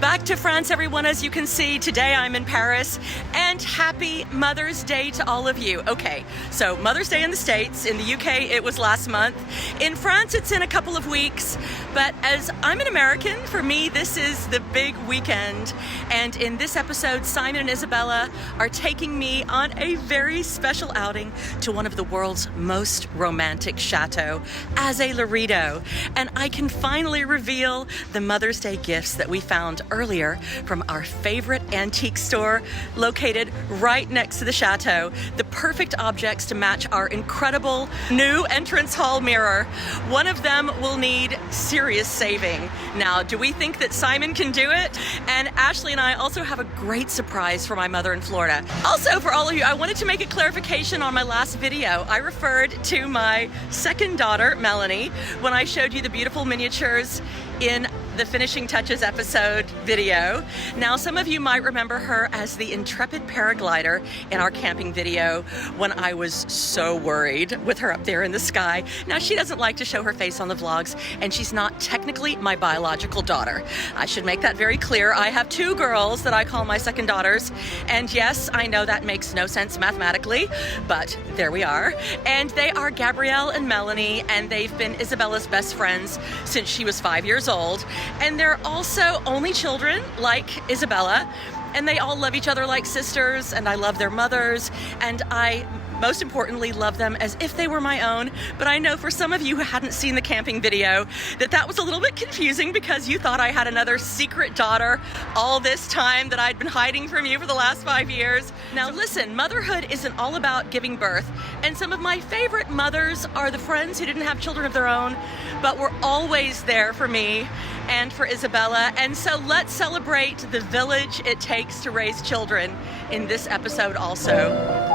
back to France, everyone. As you can see, today I'm in Paris, and happy Mother's Day to all of you. Okay, so Mother's Day in the States. In the UK, it was last month. In France, it's in a couple of weeks. But as I'm an American, for me, this is the big weekend. And in this episode, Simon and Isabella are taking me on a very special outing to one of the world's most romantic chateaux, Azay-le-Rideau. And I can finally reveal the Mother's Day gifts that we found earlier from our favorite antique store located right next to the chateau. The perfect objects to match our incredible new entrance hall mirror. One of them will need serious saving. Now, do we think that Simon can do it? And Ashley and I also have a great surprise for my mother in Florida. Also, for all of you, I wanted to make a clarification on my last video. I referred to my second daughter, Melanie, when I showed you the beautiful miniatures in the Finishing Touches episode video. Now, some of you might remember her as the intrepid paraglider in our camping video when I was so worried with her up there in the sky. Now, she doesn't like to show her face on the vlogs, and she's not technically my biological daughter. I should make that very clear. I have two girls that I call my second daughters, and yes, I know that makes no sense mathematically, but there we are. And they are Gabrielle and Melanie, and they've been Isabella's best friends since she was 5 years old. And they're also only children like Isabella, and they all love each other like sisters, and I love their mothers, and I most importantly love them as if they were my own. But I know for some of you who hadn't seen the camping video that was a little bit confusing because you thought I had another secret daughter all this time that I'd been hiding from you for the last 5 years. Now listen, motherhood isn't all about giving birth, and some of my favorite mothers are the friends who didn't have children of their own but were always there for me and for Isabella. And so let's celebrate the village it takes to raise children in this episode also.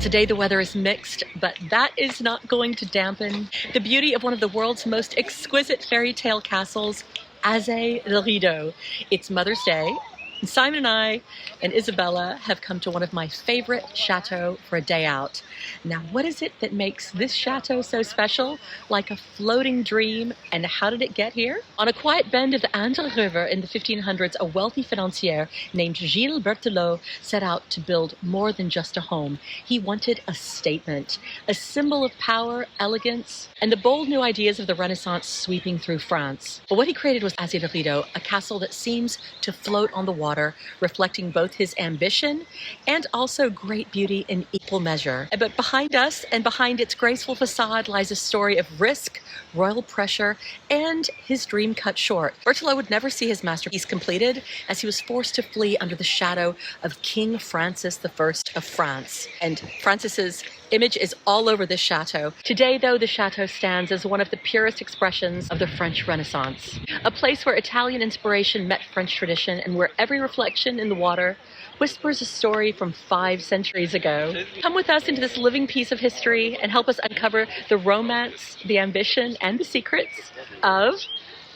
Today the weather is mixed, but that is not going to dampen the beauty of one of the world's most exquisite fairy tale castles, Azay-le-Rideau. It's Mother's Day, and Simon and I and Isabella have come to one of my favorite chateaux for a day out. Now, what is it that makes this chateau so special, like a floating dream, and how did it get here? On a quiet bend of the Indre River in the 1500s, a wealthy financier named Gilles Berthelot set out to build more than just a home. He wanted a statement, a symbol of power, elegance, and the bold new ideas of the Renaissance sweeping through France. But what he created was Azay-le-Rideau, a castle that seems to float on the water, reflecting both his ambition and also great beauty in equal measure. But behind us and behind its graceful facade lies a story of risk, royal pressure, and his dream cut short. Berthelot would never see his masterpiece completed as he was forced to flee under the shadow of King Francis I of France. And Francis's image is all over this chateau. Today, though, the chateau stands as one of the purest expressions of the French Renaissance. A place where Italian inspiration met French tradition and where every reflection in the water whispers a story from 5 centuries ago. Come with us into this living piece of history and help us uncover the romance, the ambition, and the secrets of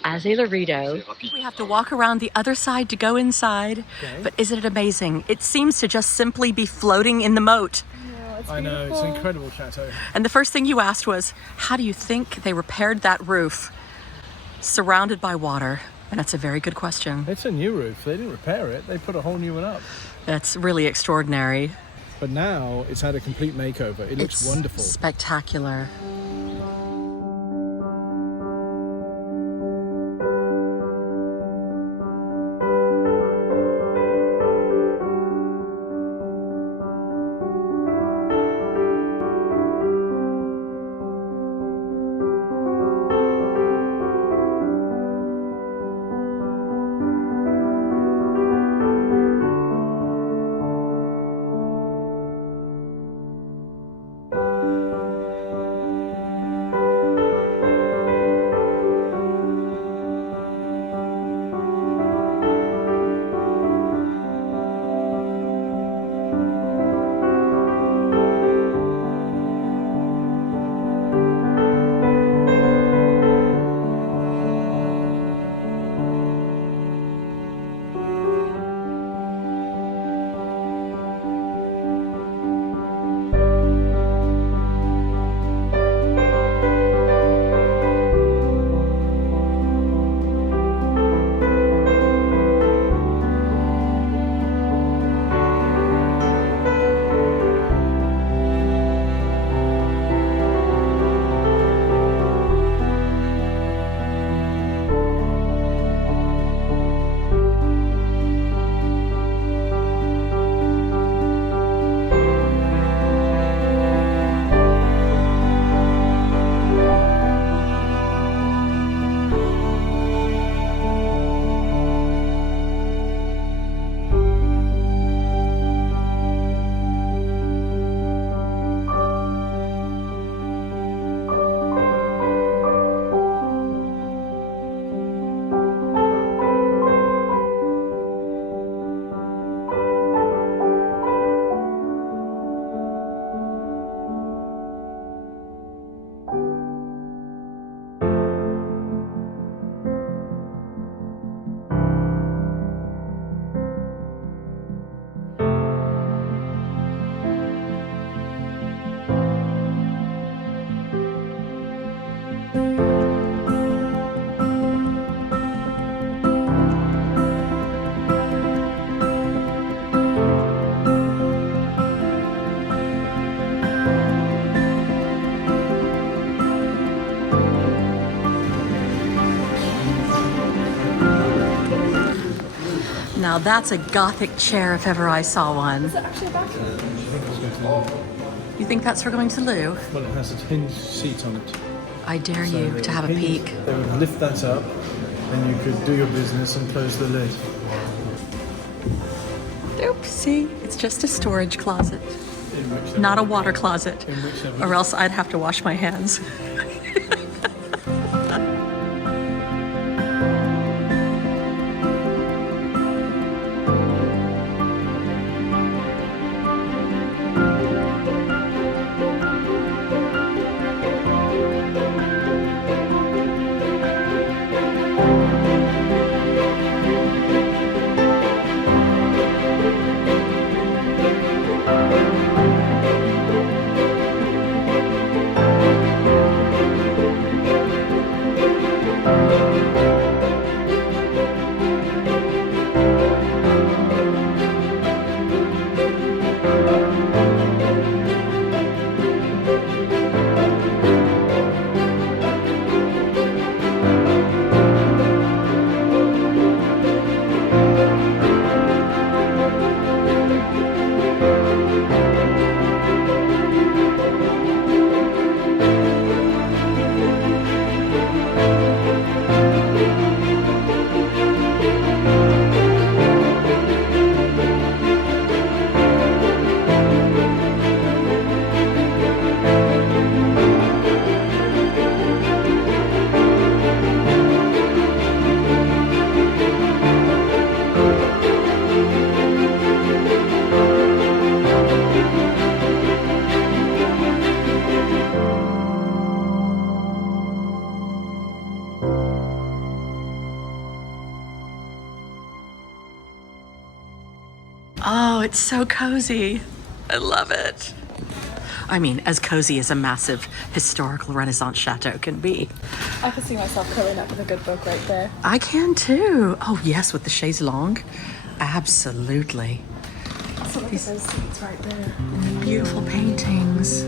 Azay-le-Rideau. We have to walk around the other side to go inside, but isn't it amazing? It seems to just simply be floating in the moat. I know, it's an incredible chateau. And the first thing you asked was, how do you think they repaired that roof surrounded by water? And that's a very good question. It's a new roof. They didn't repair it. They put a whole new one up. That's really extraordinary. But now it's had a complete makeover. It looks wonderful. Spectacular. that's a Gothic chair if ever I saw one. Is it actually a bathroom? You think that's for going to the loo? Well, it has a hinged seat on it. I dare So you they to would have a hinge- peek. They would lift that up, and you could do your business and close the lid. Oopsie, it's just a storage closet, In whichever not a water closet, In whichever or else I'd have to wash my hands. Oh, it's so cozy. I love it. I mean, as cozy as a massive historical Renaissance chateau can be. I can see myself curling up with a good book right there. I can too. Oh yes, with the chaise longue. Absolutely. So look at those seats right there. Beautiful paintings.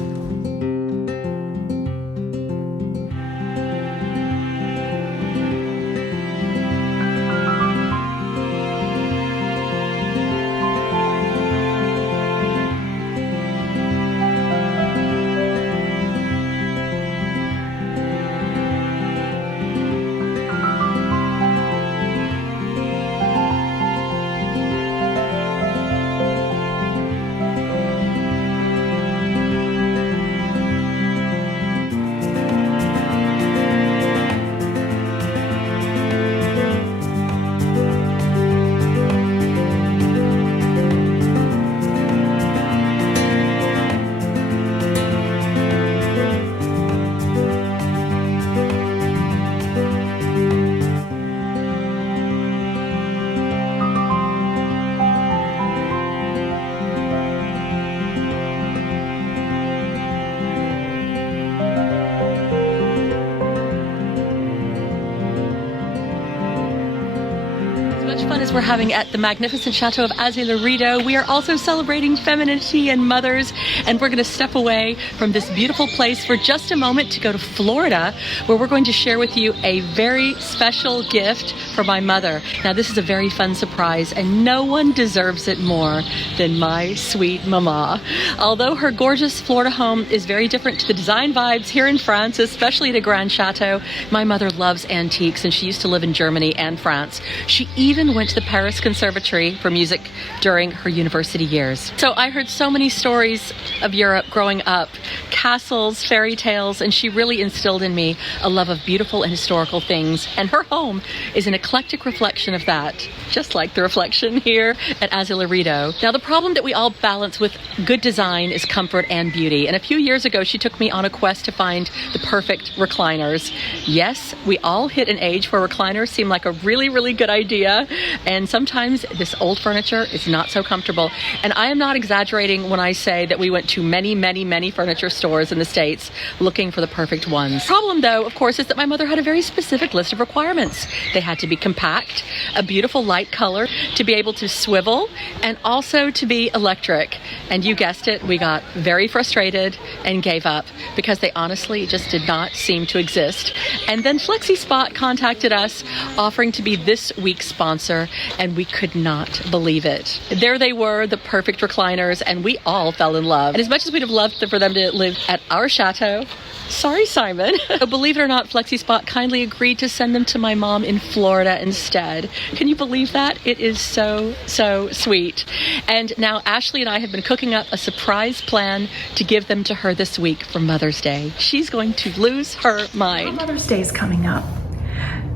Fun as we're having at the magnificent Chateau of Azay-le-Rideau. We are also celebrating femininity and mothers, and we're going to step away from this beautiful place for just a moment to go to Florida, where we're going to share with you a very special gift for my mother. Now, this is a very fun surprise, and no one deserves it more than my sweet mama. Although her gorgeous Florida home is very different to the design vibes here in France, especially the Grand Chateau, my mother loves antiques, and she used to live in Germany and France. She even went to the Paris Conservatory for music during her university years. So I heard so many stories of Europe growing up, castles, fairy tales, and she really instilled in me a love of beautiful and historical things. And her home is an eclectic reflection of that, just like the reflection here at Azay-le-Rideau. Now, the problem that we all balance with good design is comfort and beauty. And a few years ago, she took me on a quest to find the perfect recliners. Yes, we all hit an age where recliners seem like a really, really good idea. And sometimes this old furniture is not so comfortable. And I am not exaggerating when I say that we went to many, many, many furniture stores in the States looking for the perfect ones. Problem, though, of course, is that my mother had a very specific list of requirements. They had to be compact, a beautiful light color, to be able to swivel, and also to be electric. And you guessed it, we got very frustrated and gave up. because they honestly just did not seem to exist. And then FlexiSpot contacted us offering to be this week's sponsor, and we could not believe it. There they were, the perfect recliners, and we all fell in love. And as much as we'd have loved for them to live at our chateau, sorry, Simon. Believe it or not, FlexiSpot kindly agreed to send them to my mom in Florida instead. Can you believe that? It is so, so sweet. And now Ashley and I have been cooking up a surprise plan to give them to her this week for Mother's Day. She's going to lose her mind. Mother's Day is coming up.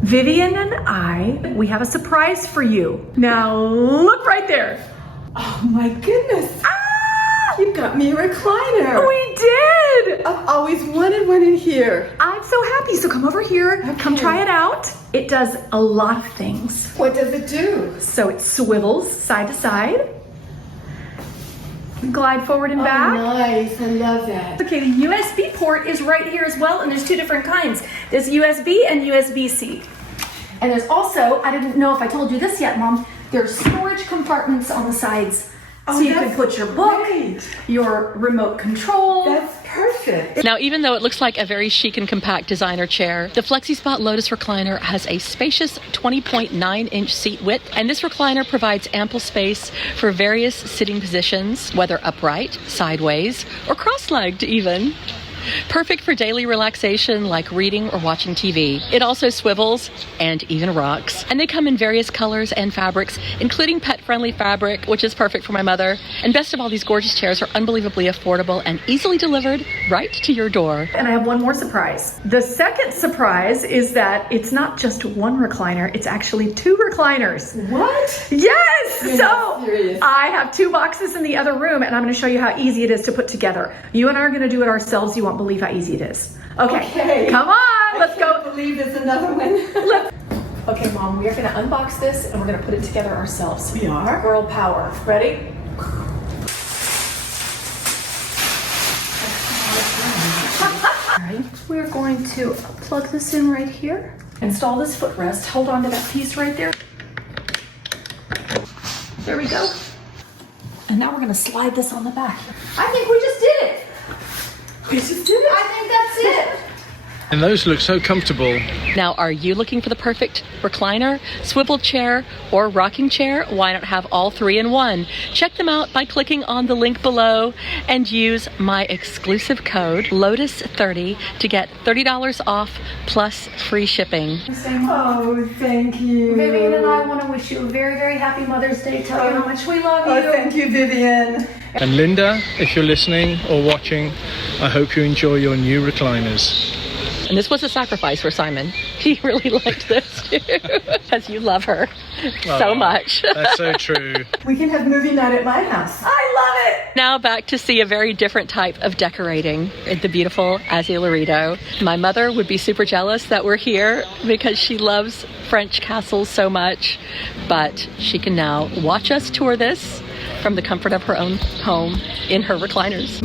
Vivian and we have a surprise for you. Now look right there. Oh my goodness. You got me a recliner. We did. I've always wanted one in here. I'm so happy. So come over here. Okay. Come try it out. It does a lot of things. What does it do? So it swivels side to side. Glide forward and back. Oh, nice. I love that. Okay, the USB port is right here as well, and there's two different kinds. There's USB and USB-C. And there's also, I didn't know if I told you this yet, Mom, there's storage compartments on the sides. So you can put your book, your remote control. That's perfect. Now, even though it looks like a very chic and compact designer chair, the FlexiSpot Lotus recliner has a spacious 20.9-inch seat width, and this recliner provides ample space for various sitting positions, whether upright, sideways, or cross-legged even. Perfect for daily relaxation like reading or watching TV. It also swivels and even rocks. And they come in various colors and fabrics, including pet-friendly fabric, which is perfect for my mother. And best of all, these gorgeous chairs are unbelievably affordable and easily delivered right to your door. And I have one more surprise. The second surprise is that it's not just one recliner, it's actually two recliners. What? Yes! You're not serious. I have two boxes in the other room, and I'm going to show you how easy it is to put together. You and I are going to do it ourselves. You won't believe how easy it is. Okay. Come on, let's go. I can't believe there's another one. Okay, Mom, we are going to unbox this and we're going to put it together ourselves. We are? Girl power. Ready? Alright, we're going to plug this in right here. Install this footrest. Hold on to that piece right there. There we go. And now we're going to slide this on the back. I think we just did it. We just did it. I think that's it. And those look so comfortable. Now, are you looking for the perfect recliner, swivel chair, or rocking chair? Why not have all three in one? Check them out by clicking on the link below and use my exclusive code LOTUS30 to get $30 off plus free shipping. Oh, thank you. Vivian and I want to wish you a very, very happy Mother's Day. Tell you how much we love you. Oh, thank you, Vivian. And Linda, if you're listening or watching, I hope you enjoy your new recliners. And this was a sacrifice for Simon. He really liked this too, because you love her so much. That's so true. We can have movie night at my house. I love it. Now back to see a very different type of decorating at the beautiful Azay-le-Rideau. My mother would be super jealous that we're here because she loves French castles so much, but she can now watch us tour this from the comfort of her own home in her recliners.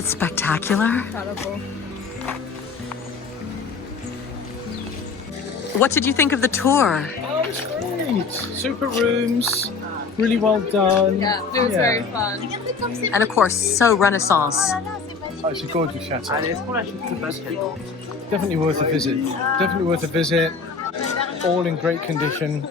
Spectacular. Incredible. What did you think of the tour? Oh, it's great. Super rooms, really well done. Yeah, it was very fun. And of course, so Renaissance. Oh, it's a gorgeous chateau. Definitely worth a visit. Definitely worth a visit. All in great condition.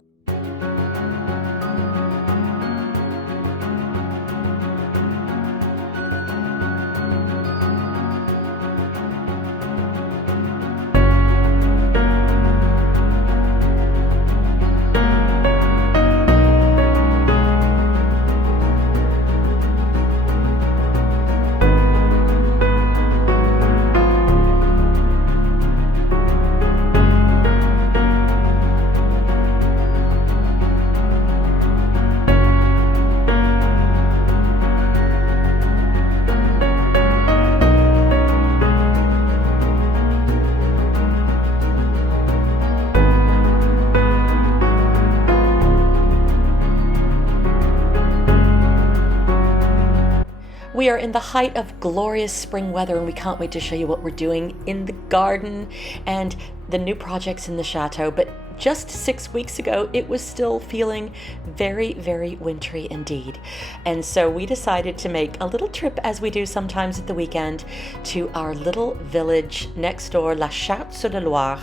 We are in the height of glorious spring weather, and we can't wait to show you what we're doing in the garden and the new projects in the chateau. But just 6 weeks ago, it was still feeling very, very wintry indeed. And so we decided to make a little trip, as we do sometimes at the weekend, to our little village next door, La Chateau de Loire,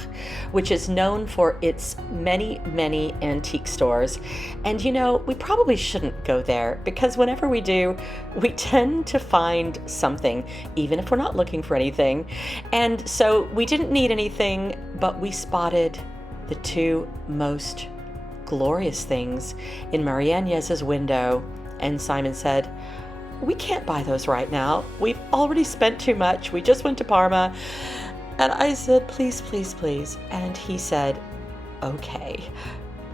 which is known for its many, many antique stores. And you know, we probably shouldn't go there, because whenever we do, we tend to find something, even if we're not looking for anything. And so we didn't need anything, but we spotted the two most glorious things in Marie-Agnès's window, and Simon said, we can't buy those right now. We've already spent too much. We just went to Parma. And I said, please, please, please. And he said, okay,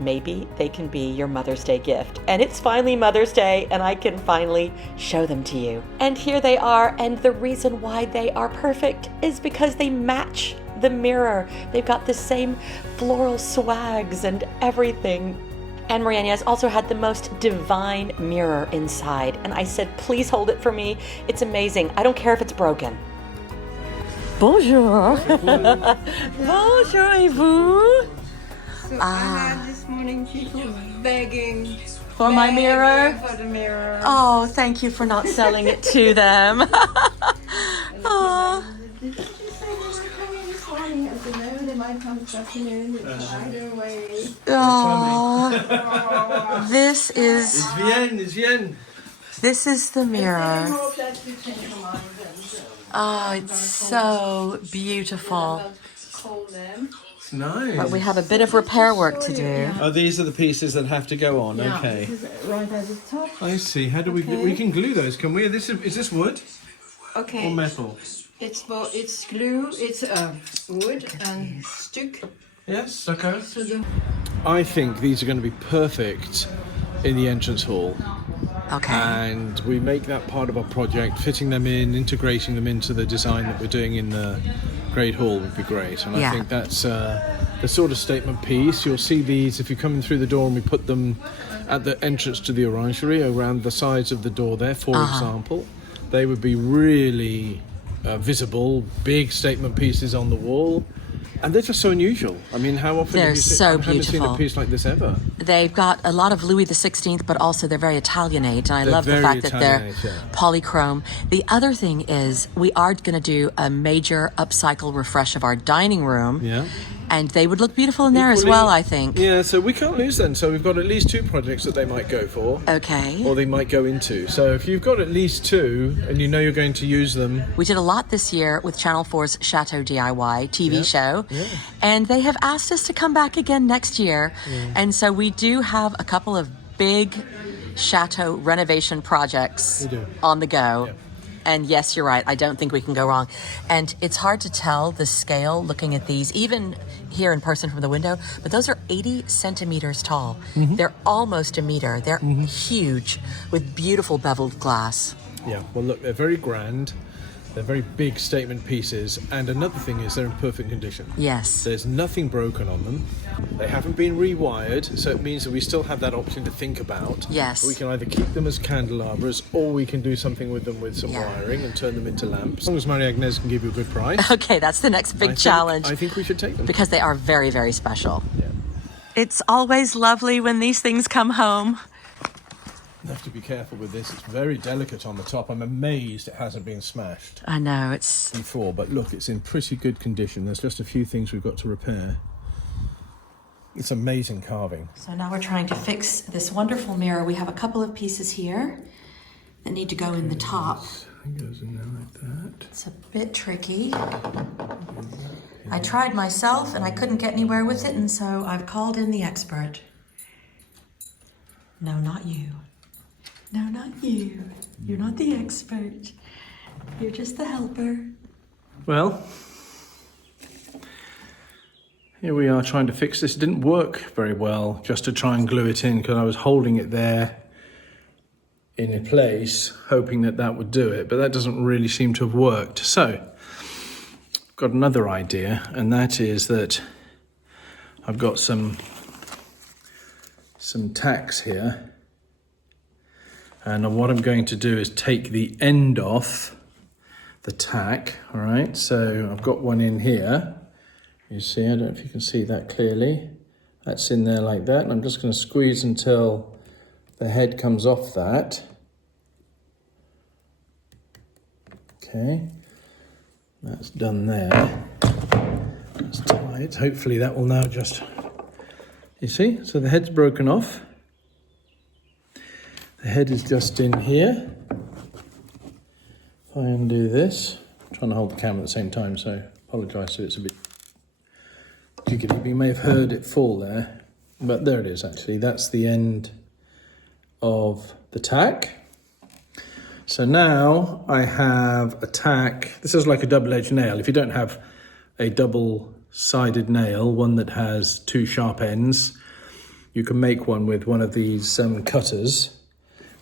maybe they can be your Mother's Day gift. And it's finally Mother's Day, and I can finally show them to you. And here they are, and the reason why they are perfect is because they match the mirror. They've got the same floral swags and everything. And Marie-Agnès also had the most divine mirror inside. And I said, please hold it for me. It's amazing. I don't care if it's broken. Bonjour. Bonjour, et vous? So I had this morning people begging For my mirror? for the mirror. Oh, thank you for not selling it to them. Oh. Did you say they were coming this morning? I said, no, they might come this afternoon. It's either way. Oh, this is It's Vienne. this is the I mirror. hope that you change your mind and Oh, it's so beautiful. call them. It's nice. But we have a bit of repair work to do. Oh, these are the pieces that have to go on. Okay. This is right at the top. I see. How do we? Okay. We can glue those, can we? Is this wood Okay. or metal? It's glue, it's wood and stick. Yes. Okay. So the I think these are going to be perfect in the entrance hall. Okay. And we make that part of our project, fitting them in, integrating them into the design that we're doing in the Great Hall would be great. And Yeah. I think that's the sort of statement piece. You'll see these if you come in through the door, and we put them at the entrance to the orangery around the sides of the door there, for example. They would be really visible, big statement pieces on the wall. And they're just so unusual. I mean, how often They're have you so I haven't seen a beautiful. piece like this ever. They've got a lot of Louis XVI, but also they're very Italianate, and I They're love the very fact that they're Italianate, yeah. polychrome. The other thing is we are going to do a major upcycle refresh of our dining room, Yeah. and they would look beautiful in there as Equally- well, I think. Yeah, so we can't lose them. So we've got at least two projects that they might go for. Okay. Or they might go into. So if you've got at least two and you know you're going to use them, We did a lot this year with Channel 4's Chateau DIY TV show, and they have asked us to come back again next year. And so we do have a couple of big chateau renovation projects We do. on the go. Yeah. And yes, you're right. I don't think we can go wrong. And it's hard to tell the scale looking at these, even here in person from the window, but those are 80 centimeters tall. They're almost a meter. They're huge with beautiful beveled glass. yeah, well, look, they're very grand. They're very big statement pieces. And another thing is they're in perfect condition. Yes. There's nothing broken on them. They haven't been rewired, so it means that we still have that option to think about. Yes. We can either keep them as candelabras, or we can do something with them with some Yeah. wiring and turn them into lamps. As long as Marie-Agnès can give you a good price. Okay, that's the next big challenge. I think we should take them. Because they are very, very special. Yeah. It's always lovely when these things come home. You have to be careful with this. It's very delicate on the top. I'm amazed it hasn't been smashed I know, it's... before, but look, it's in pretty good condition. There's just a few things we've got to repair. It's amazing carving. So now we're trying to fix this wonderful mirror. We have a couple of pieces here that need to go in the top. It goes in there like that. It's a bit tricky. I tried myself and I couldn't get anywhere with it, and so I've called in the expert. No, not you. No, not you. You're not the expert. You're just the helper. Well, here we are trying to fix this. It didn't work very well just to try and glue it in, because I was holding it there in a place hoping that that would do it, but that doesn't really seem to have worked. So I've got another idea, and that is that I've got some tacks here, And what I'm going to do is take the end off the tack, all right? So I've got one in here. You see, I don't know if you can see that clearly. That's in there like that. And I'm just going to squeeze until the head comes off that. Okay, that's done there. That's tight. Hopefully that will now just, you see? So the head's broken off. The head is just in here. If I undo this, I'm trying to hold the camera at the same time, so I apologise if it's a bit jiggly. You may have heard it fall there, but there it is actually. That's the end of the tack. So now I have a tack. This is like a double-edged nail. If you don't have a double-sided nail, one that has two sharp ends, you can make one with one of these cutters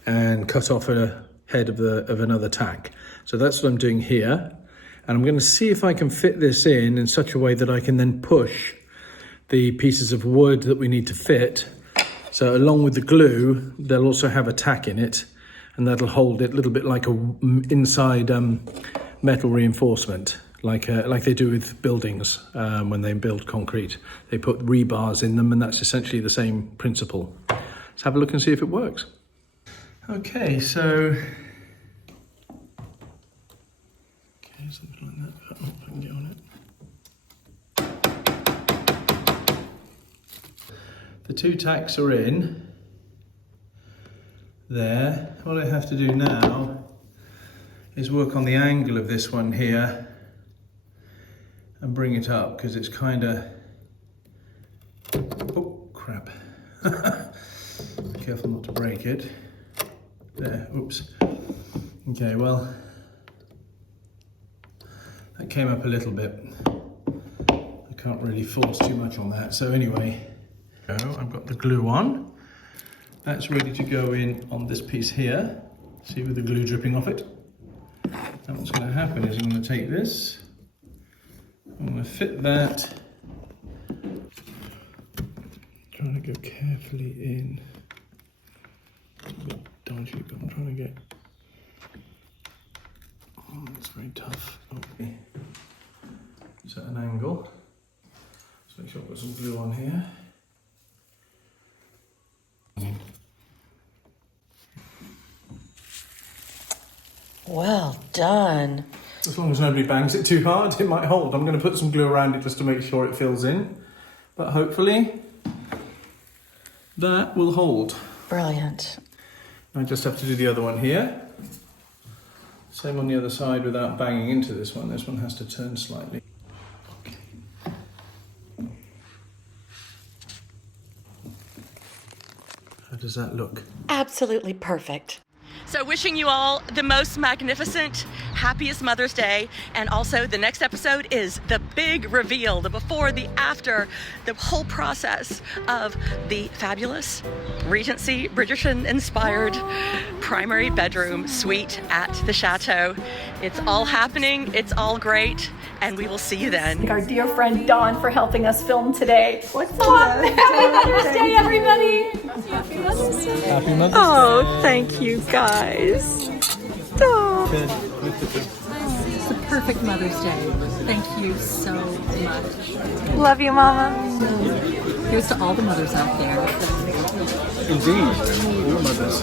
and cut off a head of another tack. So that's what I'm doing here. And I'm going to see if I can fit this in such a way that I can then push the pieces of wood that we need to fit. So along with the glue, they'll also have a tack in it, and that'll hold it a little bit like a inside metal reinforcement, like they do with buildings when they build concrete. They put rebars in them, and that's essentially the same principle. Let's have a look and see if it works. Okay, so something like that. I don't know if I can get on it. The two tacks are in there. What I have to do now is work on the angle of this one here and bring it up, because it's kind of, oh crap. Be careful not to break it. There, oops. Okay, well, that came up a little bit. I can't really force too much on that. So anyway, I've got the glue on. That's ready to go in on this piece here. See, with the glue dripping off it. And what's going to happen is I'm going to take this, I'm going to fit that. Trying to go carefully in. It's a bit dodgy, but I'm trying to get. Oh, it's very tough. Okay. Set an angle. Let's make sure I've got some glue on here. Well done. As long as nobody bangs it too hard, it might hold. I'm going to put some glue around it just to make sure it fills in. But hopefully that will hold. Brilliant. I just have to do the other one here. Same on the other side without banging into this one. This one has to turn slightly. Okay. How does that look? Absolutely perfect. So wishing you all the most magnificent, happiest Mother's Day. And also the next episode is the big reveal, the before, the after, the whole process of the fabulous Regency Bridgerton-inspired primary bedroom suite at the Chateau. It's all happening, it's all great, and we will see you then. Thank our dear friend Dawn for helping us film today. What's up? Happy Mother's Day, everybody! Happy Mother's Day. Happy Mother's Day. Oh, thank you guys. Oh. It's the perfect Mother's Day. Thank you so much. Love you, Mama. Here's to all the mothers out there. Indeed, all mothers.